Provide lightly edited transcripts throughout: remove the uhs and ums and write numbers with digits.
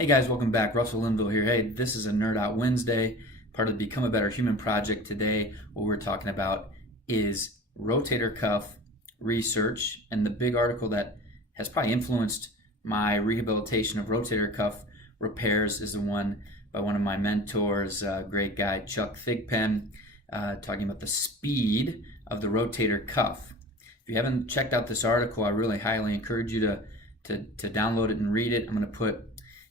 Hey guys, welcome back. Russell Linville here. Hey, this is a Nerd Out Wednesday, part of the Become a Better Human project. Today, what we're talking about is rotator cuff research, and the big article that has probably influenced my rehabilitation of rotator cuff repairs is the one by one of my mentors, great guy Chuck Thigpen, talking about the speed of the rotator cuff. If you haven't checked out this article, I really highly encourage you to download it and read it. I'm going to put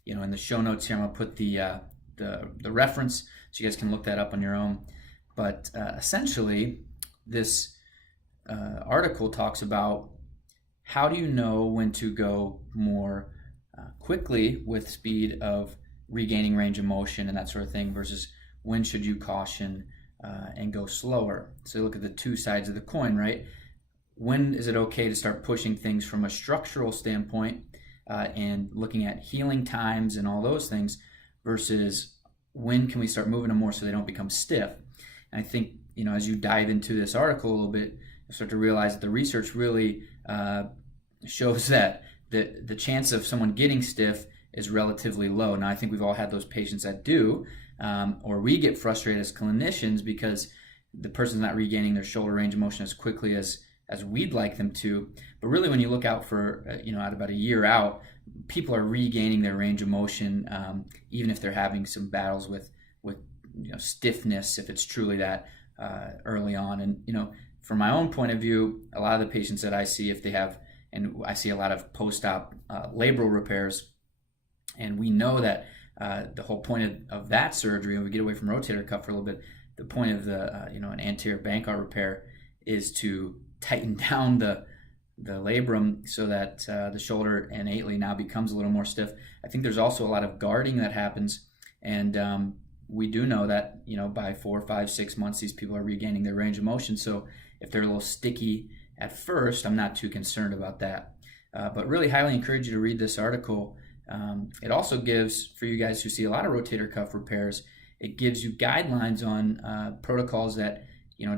in the show notes here, I'm going to put the reference so you guys can look that up on your own. But essentially, this article talks about how do you know when to go more quickly with speed of regaining range of motion and that sort of thing versus when should you caution and go slower. So look at the two sides of the coin, right? When is it okay to start pushing things from a structural standpoint and looking at healing times and all those things versus when can we start moving them more so they don't become stiff? And I think, as you dive into this article a little bit, you start to realize that the research really shows that the chance of someone getting stiff is relatively low. Now, I think we've all had those patients that do, or we get frustrated as clinicians because the person's not regaining their shoulder range of motion as quickly as we'd like them to. But really, when you look out for, at about a year out, people are regaining their range of motion, even if they're having some battles with stiffness, if it's truly that early on. And, from my own point of view, a lot of the patients that I see, if they have, and I see a lot of post-op labral repairs, and we know that the whole point of that surgery, and we get away from rotator cuff for a little bit, the point of an anterior Bankart repair is to tighten down the labrum so that the shoulder innately now becomes a little more stiff. I think there's also a lot of guarding that happens, and we do know that by 4, 5, 6 months these people are regaining their range of motion. So if they're a little sticky at first, I'm not too concerned about that. But really highly encourage you to read this article. It also gives, for you guys who see a lot of rotator cuff repairs, it gives you guidelines on protocols that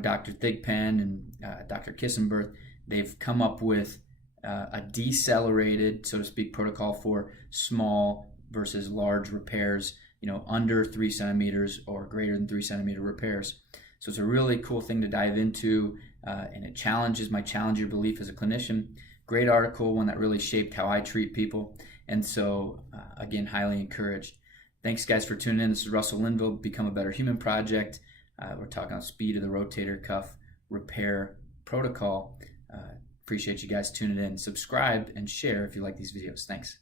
Dr. Thigpen and Dr. Kissenberth, they've come up with a decelerated, so to speak, protocol for small versus large repairs, under 3 centimeters or greater than 3 centimeter repairs. So it's a really cool thing to dive into, and it might challenge your belief as a clinician. Great article, one that really shaped how I treat people. And so, again, highly encouraged. Thanks, guys, for tuning in. This is Russell Linville, Become a Better Human project. We're talking about speed of the rotator cuff repair protocol. Appreciate you guys tuning in. Subscribe and share if you like these videos. Thanks.